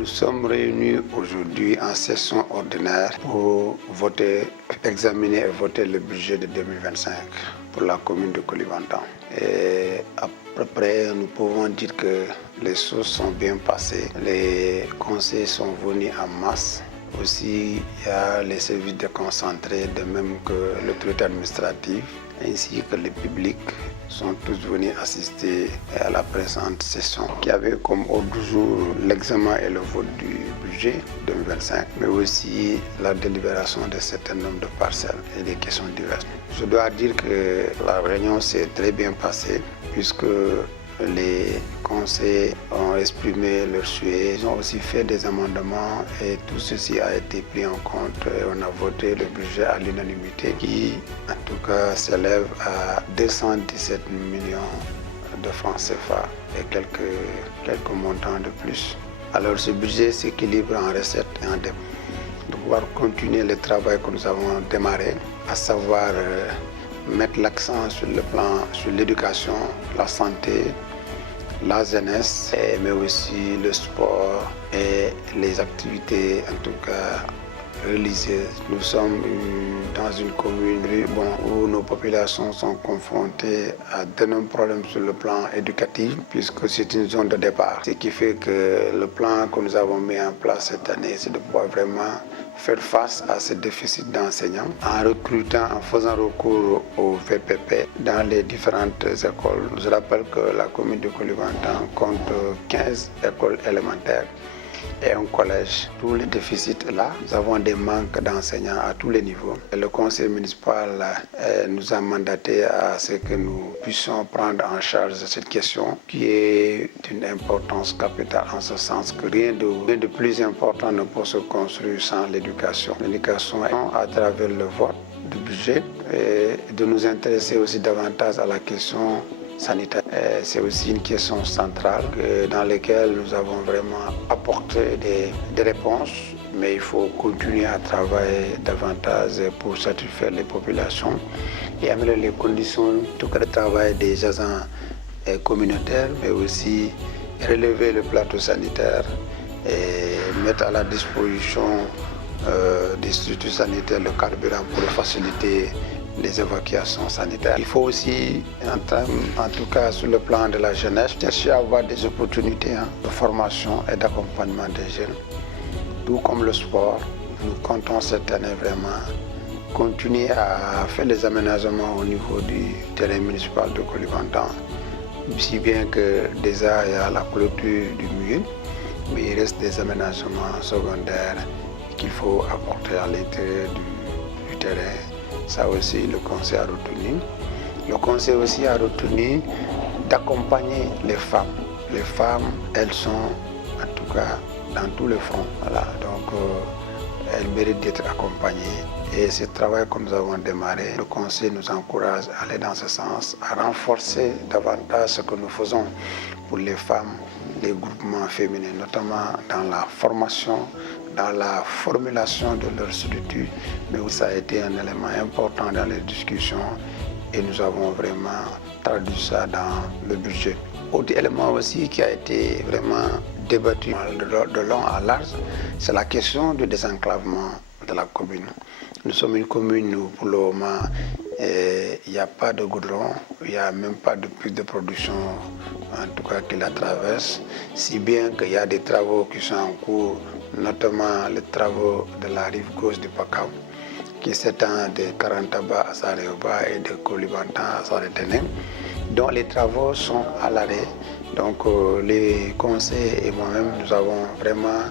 Nous sommes réunis aujourd'hui en session ordinaire pour examiner et voter le budget de 2025 pour la commune de Koulibantang. Et à peu près, nous pouvons dire que les choses sont bien passées. Les conseils sont venus en masse. Aussi, il y a les services déconcentrés, de même que l'autorité administrative, ainsi que le public sont tous venus assister à la présente session qui avait comme ordre du jour l'examen et le vote du budget 2025, mais aussi la délibération de certains nombres de parcelles et des questions diverses. Je dois dire que la réunion s'est très bien passée puisque les conseils ont exprimé leurs souhaits, ils ont aussi fait des amendements et tout ceci a été pris en compte et on a voté le budget à l'unanimité qui en tout cas s'élève à 217 millions de francs CFA et quelques montants de plus. Alors ce budget s'équilibre en recettes et en dépenses. De pouvoir continuer le travail que nous avons démarré, à savoir mettre l'accent sur l'éducation, la santé, la jeunesse, mais aussi le sport et les activités, en tout cas religieuses. Nous sommes dans une commune où nos populations sont confrontées à d'énormes problèmes sur le plan éducatif, puisque c'est une zone de départ. Ce qui fait que le plan que nous avons mis en place cette année, c'est de pouvoir vraiment faire face à ce déficit d'enseignants en recrutant, en faisant recours au VPP dans les différentes écoles. Je rappelle que la commune de Koulibantang compte 15 écoles élémentaires et un collège. Tous les déficits là, nous avons des manques d'enseignants à tous les niveaux. Et le conseil municipal nous a mandaté à ce que nous puissions prendre en charge cette question qui est d'une importance capitale en ce sens que rien de plus important ne peut se construire sans l'éducation. L'éducation à travers le vote du budget et de nous intéresser aussi davantage à la question sanitaire. C'est aussi une question centrale dans laquelle nous avons vraiment apporté des réponses, mais il faut continuer à travailler davantage pour satisfaire les populations et améliorer les conditions de travail des agents communautaires, mais aussi relever le plateau sanitaire et mettre à la disposition des structures sanitaires le carburant pour faciliter les évacuations sanitaires. Il faut aussi, en tout cas sur le plan de la jeunesse, chercher à avoir des opportunités de formation et d'accompagnement des jeunes. Tout comme le sport, nous comptons cette année vraiment continuer à faire les aménagements au niveau du terrain municipal de Koulibantang, si bien que déjà il y a la clôture du mur, mais il reste des aménagements secondaires qu'il faut apporter à l'intérieur du terrain. Ça aussi, le conseil a retenu. Le conseil aussi a retenu d'accompagner les femmes. Les femmes, elles sont en tout cas dans tous les fronts. Voilà. Donc, elles méritent d'être accompagnées. Et ce travail que nous avons démarré, le conseil nous encourage à aller dans ce sens, à renforcer davantage ce que nous faisons pour les femmes, les groupements féminins, notamment dans la formation, dans la formulation de leur structure, mais où ça a été un élément important dans les discussions et nous avons vraiment traduit ça dans le budget. Autre élément aussi qui a été vraiment débattu de long à large, c'est la question du désenclavement de la commune. Nous sommes une commune où pour le moment il n'y a pas de goudron, il n'y a même pas de puits de production, en tout cas qui la traverse, si bien qu'il y a des travaux qui sont en cours, notamment les travaux de la rive gauche du Pakao, qui s'étend de Karantaba à Sareoba et de Koulibantang à Saretene, dont les travaux sont à l'arrêt. Donc les conseils et moi-même, nous avons vraiment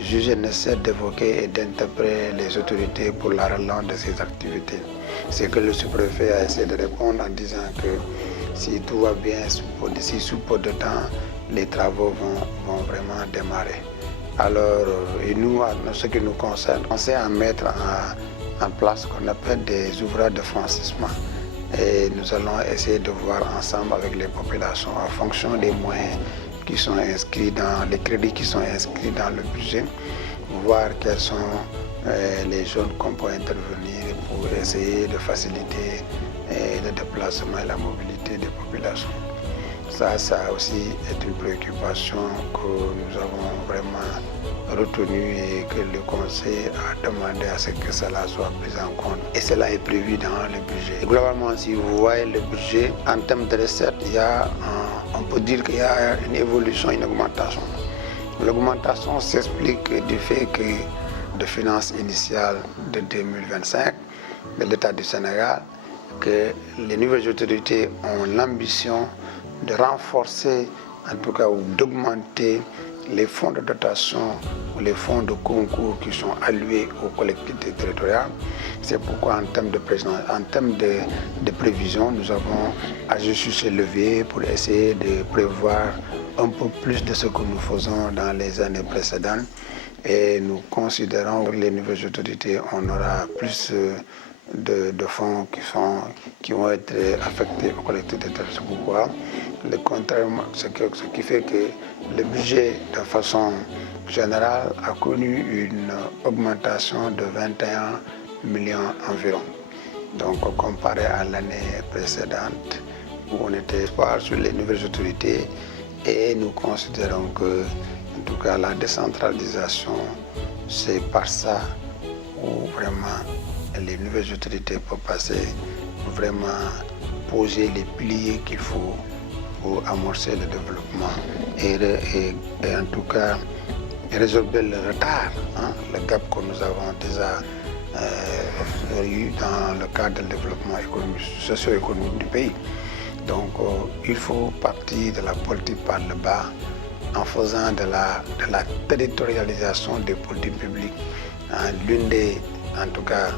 jugé nécessaire d'évoquer et d'interpréter les autorités pour la relance de ces activités. C'est que le sous-préfet a essayé de répondre en disant que si tout va bien, d'ici sous peu de temps, les travaux vont vraiment démarrer. Alors, et nous, en ce qui nous concerne, on sait en mettre en place ce qu'on appelle des ouvrages de franchissement. Et nous allons essayer de voir ensemble avec les populations, en fonction des moyens qui sont inscrits dans les crédits qui sont inscrits dans le budget, voir quelles sont les zones qu'on peut intervenir pour essayer de faciliter le déplacement et la mobilité des populations. Ça aussi est une préoccupation que nous avons vraiment retenu et que le Conseil a demandé à ce que cela soit pris en compte. Et cela est prévu dans le budget. Et globalement, si vous voyez le budget, en termes de recettes, on peut dire qu'il y a une évolution, une augmentation. L'augmentation s'explique du fait que de finances initiales de 2025 de l'État du Sénégal, que les nouvelles autorités ont l'ambition de renforcer, en tout cas, ou d'augmenter les fonds de dotation ou les fonds de concours qui sont alloués aux collectivités territoriales. C'est pourquoi en termes de prévision, nous avons agi sur ce levier pour essayer de prévoir un peu plus de ce que nous faisons dans les années précédentes. Et nous considérons que les nouvelles autorités, on aura plus de fonds qui vont être affectés aux collectivités territoriales. C'est pourquoi, ce qui fait que le budget, de façon générale, a connu une augmentation de 21 millions environ. Donc, comparé à l'année précédente, où on était pas sur les nouvelles autorités, et nous considérons que, en tout cas, la décentralisation, c'est par ça où vraiment les nouvelles autorités peuvent passer, vraiment poser les piliers qu'il faut pour amorcer le développement et en tout cas résorber le retard, le gap que nous avons déjà eu dans le cadre du développement socio-économique du pays. Donc il faut partir de la politique par le bas en faisant de la territorialisation des politiques publiques l'une des, en tout cas,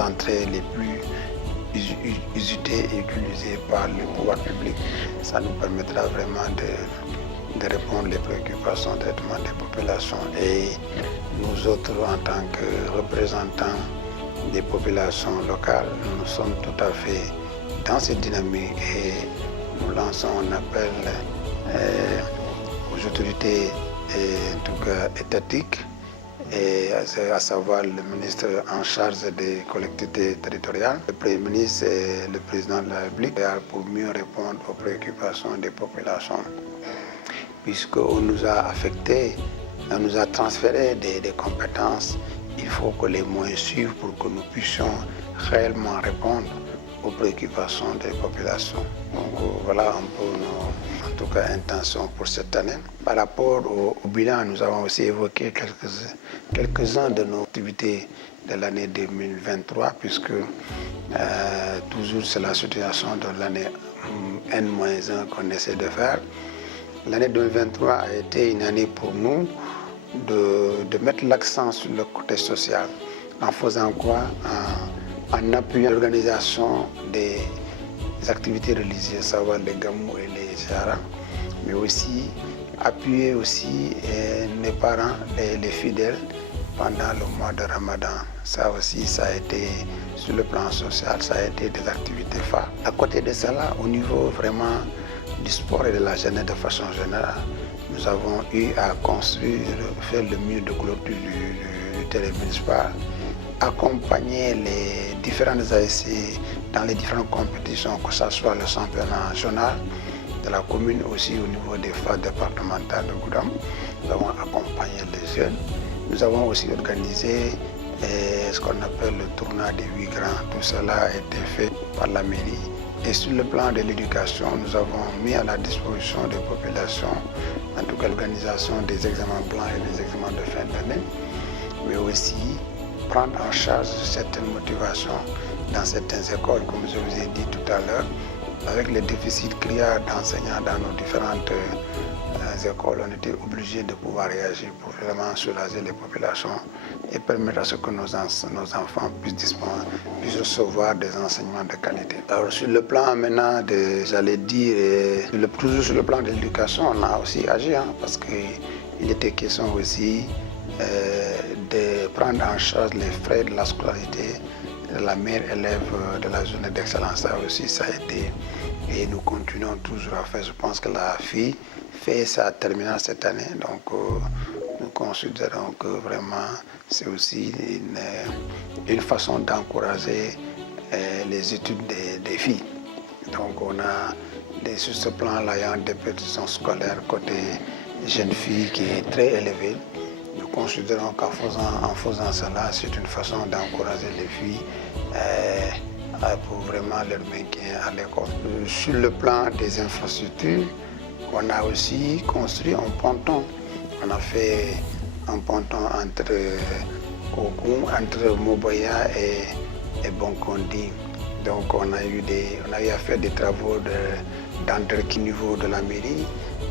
entrées les plus usitées et utilisées par le pouvoir public. Ça nous permettra vraiment de répondre aux préoccupations de traitement des populations. Et nous autres, en tant que représentants des populations locales, nous sommes tout à fait dans cette dynamique et nous lançons un appel aux autorités, en tout cas étatiques, et à savoir le ministre en charge des collectivités territoriales, le Premier ministre et le président de la République, pour mieux répondre aux préoccupations des populations. Puisqu'on nous a affectés, on nous a transféré des compétences, il faut que les moyens suivent pour que nous puissions réellement répondre aux préoccupations des populations. Donc voilà un peu nos, en tout cas, intentions pour cette année. Par rapport au bilan, nous avons aussi évoqué quelques-uns de nos activités de l'année 2023, puisque toujours c'est la situation de l'année N-1 qu'on essaie de faire. L'année 2023 a été une année pour nous de mettre l'accent sur le côté social. En faisant quoi? En appuyant l'organisation des activités religieuses, savoir les gamous et les ziyaras, mais aussi appuyer aussi les parents, les fidèles pendant le mois de Ramadan. Ça aussi, ça a été, sur le plan social, ça a été des activités phares. À côté de cela, au niveau vraiment du sport et de la jeunesse de façon générale, nous avons eu à construire, faire le mur de clôture du terrain municipal, accompagner les différentes ASC dans les différentes compétitions, que ce soit le championnat national de la commune, aussi au niveau des phases départementales de Goudam. Nous avons accompagné les jeunes. Nous avons aussi organisé ce qu'on appelle le tournoi des 8 grands. Tout cela a été fait par la mairie. Et sur le plan de l'éducation, nous avons mis à la disposition des populations, en tout cas l'organisation des examens blancs et des examens de fin d'année, mais aussi prendre en charge certaines motivations dans certaines écoles, comme je vous ai dit tout à l'heure, avec les déficits criards d'enseignants dans nos différentes écoles, on était obligés de pouvoir réagir pour vraiment soulager les populations et permettre à ce que nos enfants puissent recevoir des enseignements de qualité. Alors sur le plan maintenant, j'allais dire, toujours sur le plan de l'éducation, on a aussi agi, parce qu'il était question aussi de prendre en charge les frais de la scolarité de la meilleure élève de la journée d'excellence. Ça aussi, ça a été, et nous continuons toujours à faire. Je pense que la fille fait sa terminale cette année, donc nous considérons que vraiment c'est aussi une façon d'encourager les études des filles. Donc on a sur ce plan-là, il y a une déperdition scolaire côté jeunes filles qui est très élevée. Nous considérons qu'en faisant cela, c'est une façon d'encourager les filles pour vraiment leur maintien à l'école. Sur le plan des infrastructures, on a aussi construit un ponton. On a fait un ponton entre Moboya et Bonkondi. Donc on a eu à faire des travaux d'entretien au niveau de la mairie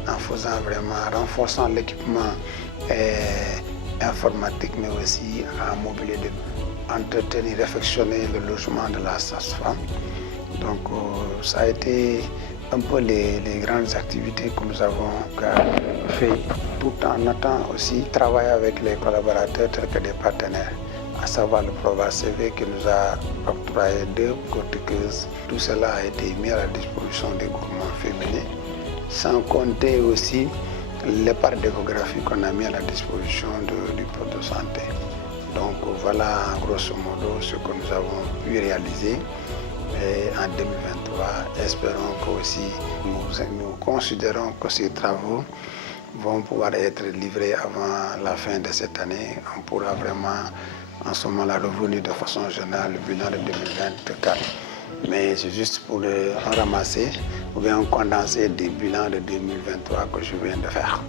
en faisant vraiment, renforçant l'équipement informatique, mais aussi en mobilier entretenir, réfectionner le logement de la sage-femme. Donc ça a été un peu les grandes activités que nous avons fait, tout en attendant aussi travailler avec les collaborateurs tels que des partenaires, à savoir le Proval CV qui nous a octroyé 2 cortiqueuses. Tout cela a été mis à la disposition des groupements féminins, sans compter aussi les parts d'échographie qu'on a mis à la disposition du poste de santé. Donc voilà grosso modo ce que nous avons pu réaliser en 2023. Espérons que aussi nous considérons que ces travaux vont pouvoir être livrés avant la fin de cette année. On pourra vraiment en ce moment-là revenir de façon générale le bilan de 2024. Mais c'est juste pour ramasser ou bien condenser des bilans de 2023 que je viens de faire.